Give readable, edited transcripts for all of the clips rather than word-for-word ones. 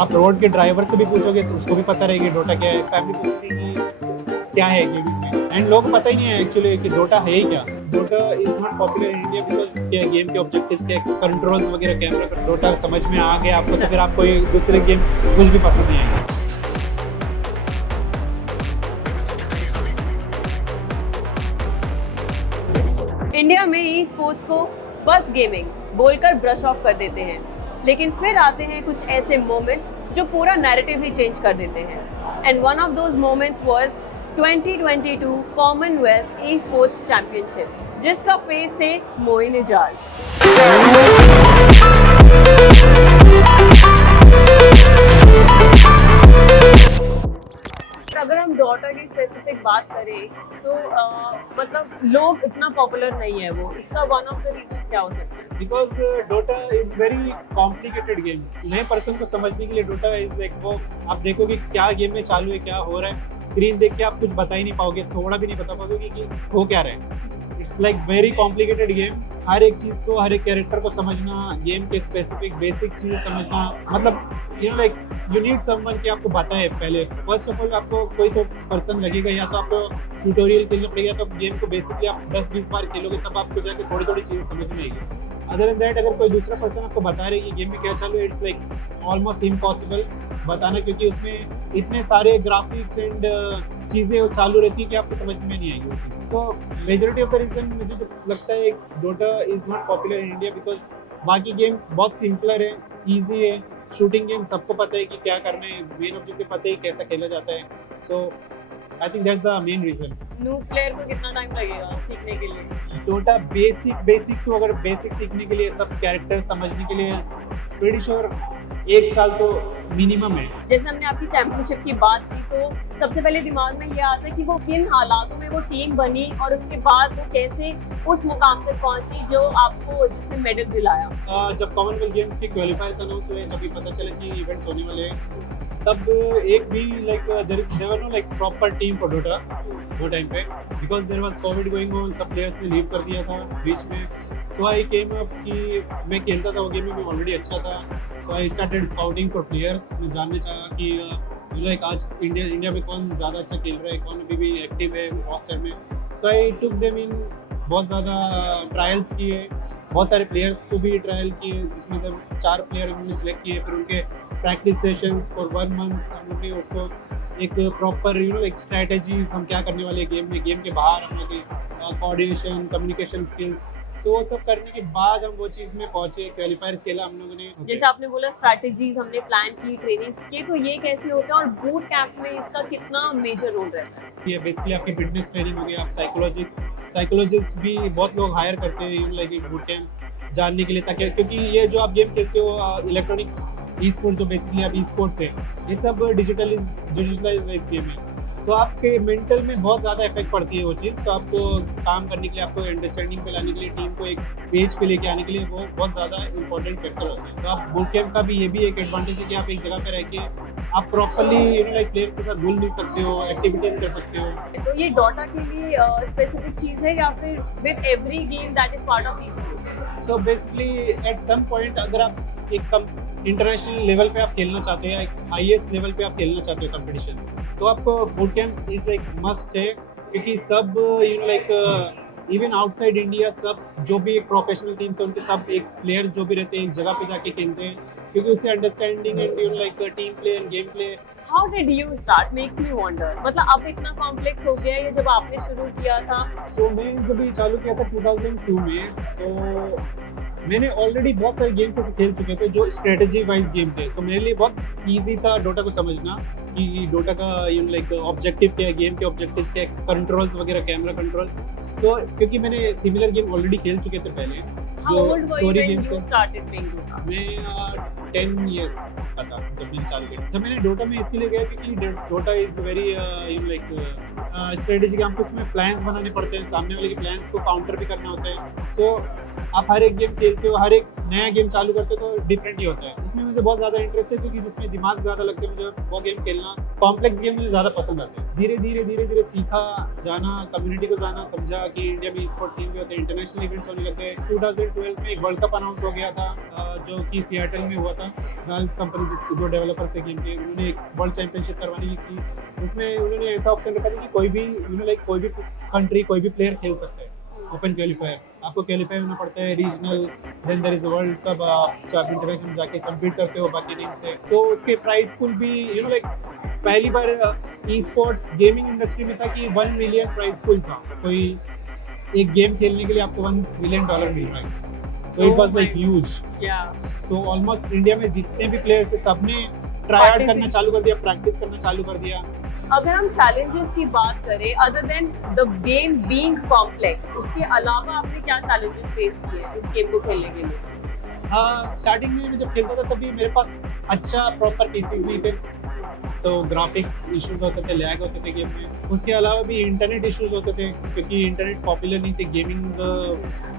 आप रोड के ड्राइवर से भी पूछोगे तो उसको भी पता रहेगी डोटा क्या है, फैमिली पूछती कि क्या है गेमिंग में, एंड लोग को पता ही नहीं है एक्चुअली कि डोटा है ही क्या। Dota is not popular in India because क्या गेम के ऑब्जेक्टिव्स क्या कंट्रोल्स वगैरह कैमरा का डोटा समझ में आ गया आपको तो फिर आपको ये दूसरे गेम कुछ भी पसंद नहीं आएगा। इंडिया में ई स्पोर्ट्स को बस गेमिंग बोलकर ब्रश ऑफ कर देते हैं, लेकिन फिर आते हैं कुछ ऐसे मोमेंट्स जो पूरा नैरेटिव ही चेंज कर देते हैं। And one of those moments was 2022 Commonwealth e sports championship, जिसका फेस थे मोइन इजाज। अगर हम डॉटर की स्पेसिफिक बात करें तो मतलब लोग इतना पॉपुलर नहीं है वो, इसका वन ऑफ द रीजंस क्या हो सकता है? Because Dota is very complicated game. नए पर्सन को समझने के लिए डोटा इज लाइक वो आप देखोगे क्या गेम में चालू है, क्या हो रहा है, स्क्रीन देख के आप कुछ बता ही नहीं पाओगे, थोड़ा भी नहीं बता पाओगे कि हो क्या रहा है। It's like very complicated game. हर एक चीज़ को, हर एक कैरेक्टर को समझना, गेम के स्पेसिफिक बेसिक चीज़ें समझना, मतलब you know like you need someone कि आपको बताए पहले। फर्स्ट ऑफ ऑल आपको कोई तो पर्सन लगेगा, या तो आपको ट्यूटोरियल खेलना पड़ेगा, तो गेम को बेसिकली आप 10-20 बार खेलोगे तब आपको जाके थोड़ी थोड़ी चीज़ें समझ में आएगी। अदर देन दैट अगर कोई दूसरा पर्सन आपको बता रहे कि गेम में क्या चालू है, इट्स लाइक ऑलमोस्ट इम्पॉसिबल बताना, क्योंकि उसमें इतने सारे ग्राफिक्स एंड चीज़ें चालू रहती है कि आपको समझ में नहीं आएगी वो चीज़। तो मेजोरिटी ऑफ द रीज़न मुझे तो लगता है Dota is not popular in India because बाकी गेम्स बहुत सिंपलर है, ईजी है। शूटिंग गेम सबको पता है कि क्या करना है, मेन ऑब्जेक्टिव पता है कैसा खेला जाता है। So I think that's the main reason. New player को कितना टाइम लगेगा सीखने के लिए? डोटा बेसिक तो अगर बेसिक सीखने के लिए, सब कैरेक्टर समझने के लिए प्रीटी श्योर 1 साल तो मिनिमम है। जैसे हमने आपकी चैंपियनशिप की बात की तो सबसे पहले दिमाग में ये आता है कि वो किन हालातों में वो टीम बनी और उसके बाद वो कैसे उस मुकाम तक पहुंची जो आपको जिसने मेडल दिलाया। जब कॉमनवेल्थ गेम्स के क्वालिफायर्स अनाउंस हुए, जब भी पता चला कि इवेंट्स होने वाले हैं, तब एक भी like there no like proper team for Dota वो टाइम पे, because there was covid going on, सब प्लेयर्स ने लीव कर दिया था बीच में। सो आई केम अप कि मैं खेलता था वो गेम में, मैं ऑलरेडी अच्छा था। So I started scouting for players. मैं जानना चाहा कि लाइक आज इंडिया में कौन ज़्यादा अच्छा खेल रहा है, कौन अभी भी एक्टिव है रोस्टर में। सो आई टुक देम इन, बहुत ज़्यादा ट्रायल्स किए, बहुत सारे प्लेयर्स को भी ट्रायल किए, जिसमें से 4 प्लेयर हमने सेलेक्ट किए। फिर उनके प्रैक्टिस सेशंस फॉर 1 मंथ हम लोग ने उसको एक प्रॉपर यू नो एक स्ट्रैटेजीज हम क्या करने वाले गेम में, गेम के बाहर हम लोग की कोऑर्डिनेशन, कम्युनिकेशन स्किल्स, सो वो सब करने के बाद हम वो चीज़ में पहुंचे। क्वालिफायर्स खेला हम लोगों ने। जैसे आपने बोला स्ट्रैटेजीज हमने प्लान की, ट्रेनिंग्स की, तो ये कैसे होता है और बूट कैंप में इसका कितना मेजर रोल रहता है? ये बेसिकली आपकी फिटनेस ट्रेनिंग हो गई। आप साइकोलॉजिस्ट भी बहुत लोग हायर करते हैं लाइक बूट कैंप्स जानने के लिए, ताकि क्योंकि ये जो आप गेम खेलते हो इलेक्ट्रॉनिक ई स्पोर्ट्स, जो बेसिकली आप ई स्पोर्ट्स है, ये सब डिजिटलाइज गेम है, तो आपके मेंटल में बहुत ज़्यादा इफेक्ट पड़ती है वो चीज़। तो आपको काम करने के लिए, आपको अंडरस्टैंडिंग पे लाने के लिए, टीम को एक पेज पे लेके आने के लिए वो बहुत ज़्यादा इंपॉर्टेंट फैक्टर होता है। तो आप बूट कैंप का भी ये भी एक एडवांटेज है कि आप एक जगह पे रह के आप properly you know like players के साथ घुल मिल सकते हो, एक्टिविटीज़ कर सकते हो। तो ये डोटा के लिए स्पेसिफिक चीज है या फिर with every game that is part of esports? So basically at some point अगर आप एक कम इंटरनेशनल लेवल पे आप खेलना चाहते हो या एक हाईएस्ट लेवल पे आप खेलना चाहते हो कंपटीशन, तो आपको boot camp is like must है। क्योंकि सब you know like even outside India सब जो भी प्रोफेशनल टीम्स है उनके सब एक प्लेयर्स जो भी रहते हैं एक जगह पे जाके खेलते हैं, क्योंकि उससे understanding and you know like team play end game play. How did you start? Makes me wonder, मतलब अब इतना कॉम्प्लेक्स हो गया ये जब आपने शुरू किया था? सो मैं जब ये चालू किया था 2002 में, सो मैंने ऑलरेडी बहुत सारे गेम्स ऐसे खेल चुके थे जो स्ट्रेटेजी वाइज गेम थे। सो मेरे लिए बहुत ईजी था डोटा को समझना कि डोटा का यू नो लाइक ऑब्जेक्टिव क्या है, गेम के ऑब्जेक्टिव्स क्या है, कंट्रोल्स वगैरह, कैमरा कंट्रोल। सो क्योंकि मैंने सिमिलर गेम ऑलरेडी खेल चुके थे पहले, How old were you story when games you थे। started playing Dota? मैं 10 ईयर्स का था जब मैंने चालू किया। जब मैंने डोटा में इसके लिए गया क्योंकि Dota is very you like strategy. आपको उसमें प्लान्स बनाने पड़ते हैं, सामने वाले के प्लान्स को काउंटर भी करना होता है। सो आप हर एक गेम खेलते हो, हर एक नया गेम चालू करते हो तो डिफरेंट ही होता है। उसमें मुझे बहुत ज़्यादा इंटरेस्ट है क्योंकि जिसमें दिमाग ज़्यादा लगता है, मुझे वो गेम खेलना, कॉम्प्लेक्स गेम मुझे ज़्यादा पसंद आते हैं। धीरे धीरे सीखा, जाना, कम्युनिटी को जाना, समझा कि इंडिया में स्पोर्ट्स सीन भी होते हैं, इंटरनेशनल इवेंट्स होने लग गए। 2012 में एक वर्ल्ड कप अनाउंस हो गया था जो कि सियाटल में हुआ था। गल्फ कंपनी जो डेवलपर्स है गेम के, उन्होंने एक वर्ल्ड चैंपियनशिप करवाने की। उसमें उन्होंने ऐसा ऑप्शन रखा था कि कोई भी कोई भी कंट्री, कोई भी प्लेयर खेल सकता है। ओपन क्वालिफायर, आपको क्वालिफाई होना पड़ता है, regional, then there is world cup, आप इंटरनेशनल जाके सबमिट करते हो बाकी टीम से। तो उसके प्राइस पुल भी पहली बार ई स्पोर्ट्स गेमिंग इंडस्ट्री में था कि 1 मिलियन प्राइस पुल था। कोई एक गेम खेलने के लिए आपको $1 मिलियन मिल रहा है। So it was like huge. So almost India में जितने भी प्लेयर्स थे सबने ट्राई आउट करना चालू कर दिया, प्रैक्टिस करना चालू कर दिया। अगर हम चैलेंजेस की बात करें, other than the game being complex, उसके अलावा आपने क्या चैलेंजेस फेस किए इस गेम को खेलने के लिए? स्टार्टिंग में जब खेलता था तभी मेरे पास अच्छा प्रॉपर पीसीज नहीं थे, सो ग्राफिक्स इश्यूज होते थे, लैग होते थे गेम में। उसके अलावा भी इंटरनेट इश्यूज होते थे क्योंकि इंटरनेट पॉपुलर नहीं थे, गेमिंग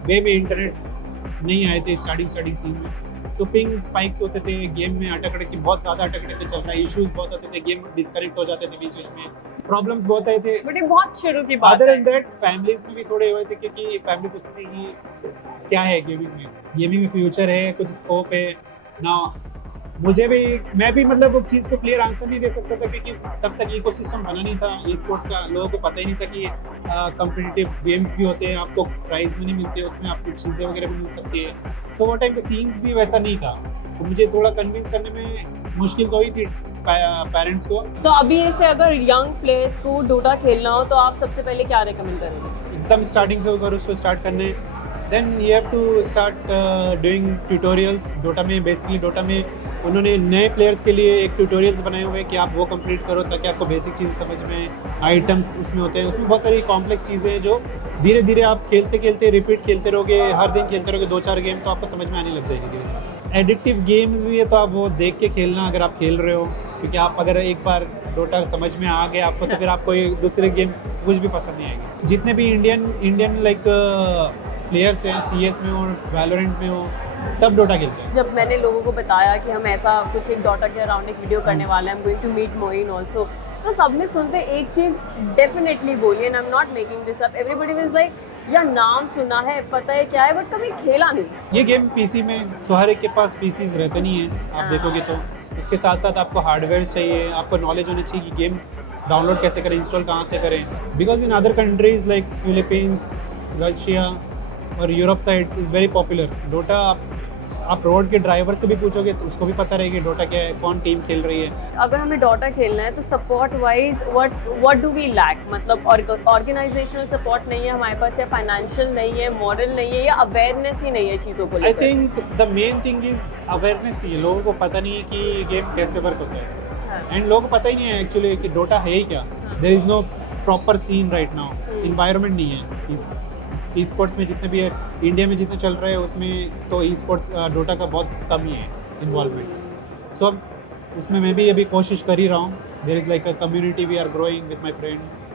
वे में इंटरनेट नहीं आए थे स्टार्टिंग सीन में। सो पिंग स्पाइक्स होते थे गेम में, अटक बहुत ज़्यादा अटक चल रहा है, इश्यूज बहुत होते थे, गेम डिस्कनेक्ट हो जाते थे बीच में, प्रॉब्लम्स बहुत आए थे। बट ये बहुत शुरू की बात अदर है। देन दैट फैमिलीज में भी थोड़े हुए थे क्योंकि फैमिली पूछती थी कि क्या है गेमिंग में फ्यूचर है, कुछ स्कोप है ना। मैं भी उस चीज़ को क्लियर आंसर नहीं दे सकता था क्योंकि तब तक इकोसिस्टम बना नहीं था ई स्पोर्ट्स का। लोगों को पता ही नहीं था कि कॉम्पिटिटिव गेम्स भी होते हैं, आपको प्राइज भी नहीं मिलते, उसमें आपको चीज़ें वगैरह भी मिल सकती है। सो वो टाइम पे सीन्स भी वैसा नहीं था, तो मुझे थोड़ा कन्विंस करने में मुश्किल तो हुई थी पेरेंट्स को। तो अभी से अगर यंग प्लेयर्स को डोटा खेलना हो तो आप सबसे पहले क्या रेकमेंड करेंगे? एकदम स्टार्टिंग से अगर उसको स्टार्ट करने, then you have to start doing tutorials. Dota में उन्होंने नए प्लेयर्स के लिए एक ट्यूटोरियल्स बनाए हुए हैं कि आप वो कंप्लीट करो ताकि आपको बेसिक चीज़ें समझ में, आइटम्स उसमें होते हैं, उसमें बहुत सारी कॉम्प्लेक्स चीज़ें हैं जो धीरे धीरे आप खेलते रिपीट खेलते रहोगे, हर दिन खेलते रहोगे 2-4 गेम, तो आपको समझ में आने लग जाएगी धीरे। एडिक्टिव गेम्स भी है तो आप वो देख के खेलना अगर आप खेल रहे हो, क्योंकि आप अगर एक बार डोटा समझ में आ गया आपको तो फिर आपको दूसरे गेम कुछ भी पसंद नहीं आएगी। जितने भी इंडियन प्लेयर्स हैं, CS में हो, वैलोरेंट में हो, सब डोटा खेलते हैं। जब मैंने लोगों को बताया कि हम ऐसा कुछ एक डोटा के अराउंड एक वीडियो करने वाले हैं, I'm going to meet Moin also, तो सबने सुनते एक चीज़ डेफिनेटली बोली, and I am not making this up, everybody was like यार नाम सुना है, पता है क्या है, बट कभी खेला नहीं। ये गेम PC में, सो हर एक के पास PCs रहते नहीं है, आप देखोगे तो उसके साथ साथ आपको हार्डवेयर चाहिए, आपको नॉलेज होनी चाहिए कि गेम डाउनलोड कैसे करें, इंस्टॉल कहाँ से करें। Because in other countries like Philippines, Russia और Europe side is very popular Dota. आप रोड के ड्राइवर से भी पूछोगे तो उसको भी पता रहेगी डोटा क्या है, कौन टीम खेल रही है। अगर हमें डोटा खेलना है तो support wise what do we lack, मतलब ऑर्गेनाइजेशनल सपोर्ट नहीं है हमारे पास, या फाइनेंशियल नहीं है, मॉरल नहीं है, या अवेयरनेस ही नहीं है चीज़ों को लेकर? I think the main thing is awareness नहीं है, लोगों को पता नहीं है कि गेम कैसे वर्क होता है, एंड लोगों को पता ही नहीं है एक्चुअली कि डोटा है ही क्या। There is no proper scene right now, environment नहीं है ई स्पोर्ट्स में। जितने भी है इंडिया में जितने चल रहे हैं उसमें तो ई स्पोर्ट्स डोटा का बहुत कम ही है इन्वॉल्वमेंट। सो अब उसमें मैं भी अभी कोशिश कर ही रहा हूँ। There is like a community, we are growing with my friends,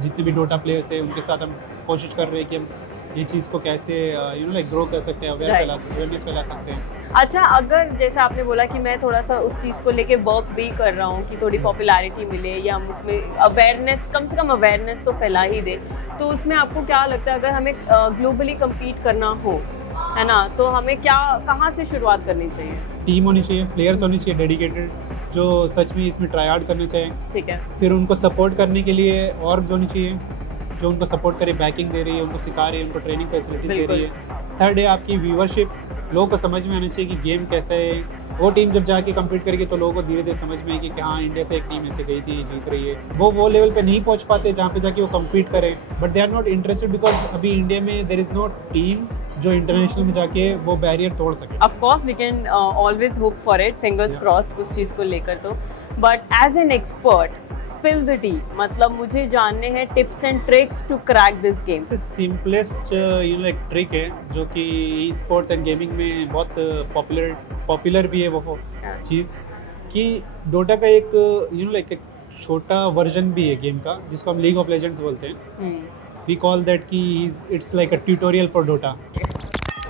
जितने भी डोटा प्लेयर्स हैं उनके साथ हम कोशिश कर रहे हैं कि हम ये चीज़ को कैसे ग्रो कर सकते हैं, अवेयरनेस फैला सकते हैं। अच्छा, अगर जैसे आपने बोला कि मैं थोड़ा सा उस चीज़ को लेके वर्क भी कर रहा हूँ कि थोड़ी पॉपुलैरिटी मिले या हम उसमें अवेयरनेस, कम से कम अवेयरनेस तो फैला ही दे, तो उसमें आपको क्या लगता है अगर हमें ग्लोबली कम्पीट करना हो, है ना, तो हमें कहाँ से शुरुआत करनी चाहिए? टीम होनी चाहिए, प्लेयर्स होनी चाहिए डेडिकेटेड जो सच में इसमें ट्राई आउट करने चाहिए। ठीक है। फिर उनको सपोर्ट करने के लिए ऑर्ग्स होनी चाहिए जो उनको सपोर्ट करे, बैकिंग दे रही है, उनको सिखा रही है, उनको ट्रेनिंग फैसिलिटीज दे रही है। थर्ड है आपकी व्यूअरशिप, लोगों को समझ में आना चाहिए कि गेम कैसा है। वो टीम जब जाके कम्पीट करेगी तो लोगों को धीरे धीरे समझ में आएगी कि हाँ इंडिया से एक टीम ऐसे गई थी, जीत रही है। वो लेवल पे नहीं पहुंच पाते जहाँ पे जाके वो कम्पीट करें, but they are not interested because अभी इंडिया में देयर इज़ नो टीम जो इंटरनेशनल में जाके वो बैरियर तोड़ सके। Of course we can always hope for it, fingers crossed उस चीज़ को लेकर। तो but as an expert spill the tea, मतलब मुझे जानने हैं tips and tricks to crack this game. Simplest trick है जो कि ई स्पोर्ट्स एंड गेमिंग में बहुत पॉपुलर भी है वो चीज़ कि डोटा का एक छोटा वर्जन भी है गेम का जिसको हम लीग ऑफ लेजेंड्स बोलते हैं। वी कॉल दैट कि it's like a tutorial for Dota.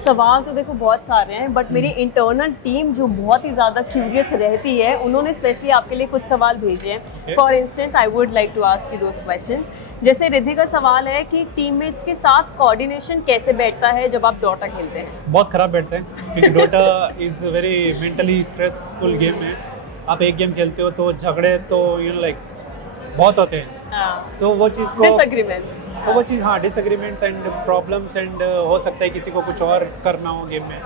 सवाल तो देखो बहुत सारे हैं, बट मेरी इंटरनल टीम जो बहुत ही ज़्यादा क्यूरियस रहती है, उन्होंने स्पेशली आपके लिए कुछ सवाल भेजे हैं। For instance I would like to ask you those questions. जैसे रिद्धि का सवाल है कि टीममेट्स के साथ कोऑर्डिनेशन कैसे बैठता है जब आप डोटा खेलते हैं? बहुत ख़राब बैठते हैं क्योंकि Dota is very mentally stressful game है। आप एक गेम खेलते हो तो झगड़े तो लाइक बहुत होते हैं। सो वो चीज़ को डिसएग्रीमेंट्स। सो वो चीज़, हाँ, डिसएग्रीमेंट्स एंड प्रॉब्लम्स एंड हो सकता है किसी को कुछ और करना हो गेम में।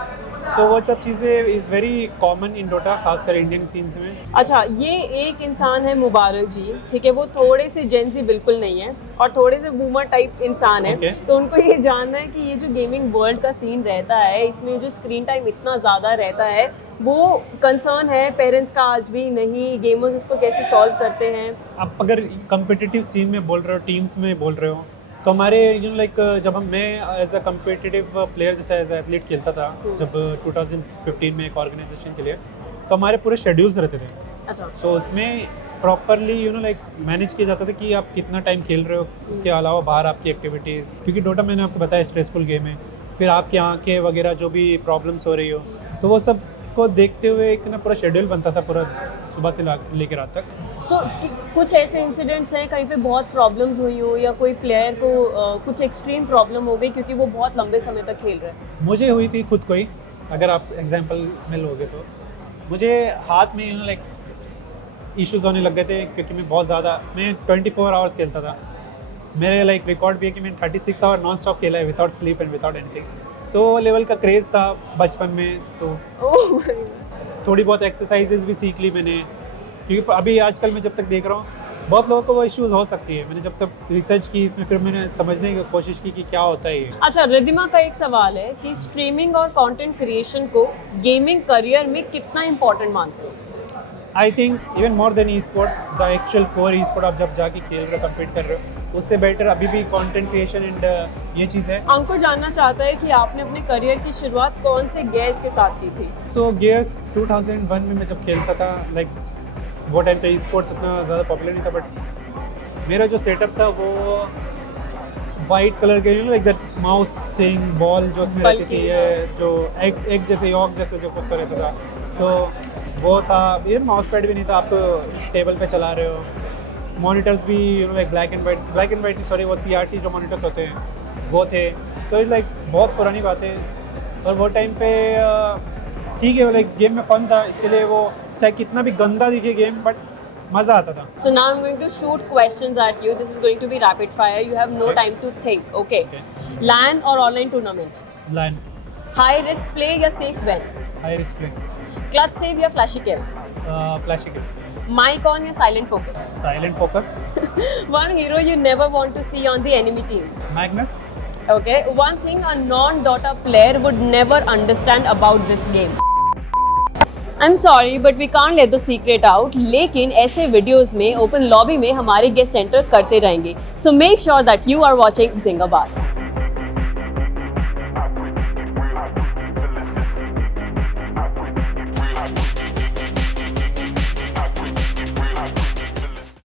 सो वो सब चीज़ें is very common in Dota, खासकर इंडियन सीन्स में। अच्छा, ये एक इंसान है मुबारक जी, ठीक है, वो थोड़े से जेंजी बिल्कुल नहीं है और थोड़े से बूमर टाइप इंसान है। Okay. तो उनको ये जानना है कि ये जो गेमिंग वर्ल्ड का सीन रहता है, इसमें जो स्क्रीन टाइम इतना ज़्यादा रहता है, वो कंसर्न है पेरेंट्स का आज भी नहीं, गेमर्स इसको कैसे सॉल्व करते हैं? आप अगर कम्पिटिटिव सीन में बोल रहे हो, टीम्स में बोल रहे हो, तो हमारे लाइक जब मैं एज अ कम्पिटिटिव प्लेयर जैसे एज एथलीट खेलता था, जब 2015 में एक ऑर्गेनाइजेशन के लिए, तो हमारे पूरे शेड्यूल्स रहते थे। अच्छा। सो उसमें प्रॉपरली लाइक मैनेज किया जाता था कि आप कितना टाइम खेल रहे हो, उसके अलावा बाहर आपकी एक्टिविटीज़, क्योंकि डोटा मैंने आपको बताया स्ट्रेसफुल गेम है। फिर आपकी आंखें वगैरह जो भी प्रॉब्लम्स हो रही हो, तो वो सब को देखते हुए एक ना पूरा शेड्यूल बनता था, पूरा सुबह से लेकर रात तक। तो कुछ ऐसे इंसिडेंट्स हैं कहीं पे बहुत प्रॉब्लम्स हुई हो, या कोई प्लेयर को कुछ एक्सट्रीम प्रॉब्लम हो गई क्योंकि वो बहुत लंबे समय तक खेल रहा है? मुझे हुई थी खुद को ही, अगर आप एग्जांपल में लोगे तो मुझे हाथ में लाइक इश्यूज होने लग गए थे क्योंकि मैं 24 आवर्स खेलता था। मेरे लाइक रिकॉर्ड भी है कि मैंने 36 आवर नॉन स्टॉप खेला है without sleep and without anything. So level का क्रेज़ था बचपन में, तो थोड़ी बहुत एक्सरसाइजेज भी सीख ली मैंने, क्योंकि अभी आजकल मैं जब तक देख रहा हूँ बहुत लोगों को वो इश्यूज हो सकती है। मैंने जब तक रिसर्च की इसमें, फिर मैंने समझने की कोशिश की कि क्या होता है ये। अच्छा, रिद्धिमा का एक सवाल है कि स्ट्रीमिंग और कंटेंट क्रिएशन को गेमिंग करियर में कितना इम्पोर्टेंट मानते हो? I think even more than e sports, the actual core E sport, आप जब जाके खेल रहे हो, कम्पीट कर रहे हो, उससे बेटर अभी भी कंटेंट क्रिएशन एंड ये चीज़ है। अंकुर जानना चाहता है कि आपने अपने करियर की शुरुआत कौन से गेयर्स के साथ की थी? सो गियर्स 2001 में मैं जब खेलता था, लाइक वो टाइम पे ई स्पोर्ट्स उतना ज़्यादा पॉपुलर नहीं था, बट मेरा जो सेटअप था वो वाइट कलर के like that mouse thing ball जो उसमें रहती थी, ये जो एक जैसे यॉक जैसे जो कुछ तो रहता था, सो वो था। ये माउस पैड भी नहीं था, आप तो टेबल पे चला रहे हो। मॉनिटर्स भी like black and white sorry, वो CRT जो मॉनिटर्स होते हैं वो थे। सो इट लाइक बहुत पुरानी बात है, और वो टाइम पे ठीक है, लाइक गेम में फन था, इसके लिए वो चाहे कितना भी गंदा दिखे गेम, बट मज़ा आता था। So now I'm going to shoot questions at you. This is going to be rapid fire. You have no Okay. time to think. Okay. LAN or online tournament? Line, High risk play या safe ban? High risk play, Clutch save या flashy kill? Flashy kill, Mic on या silent focus? Silent focus, One hero you never want to see on the enemy team? Magnus. Okay. One thing a non-Dota player would never understand about this game? I'm sorry, but we can't let the secret out. लेकिन ऐसे videos में open lobby में हमारे guest enter करते रहेंगे. So make sure that you are watching Zingabad.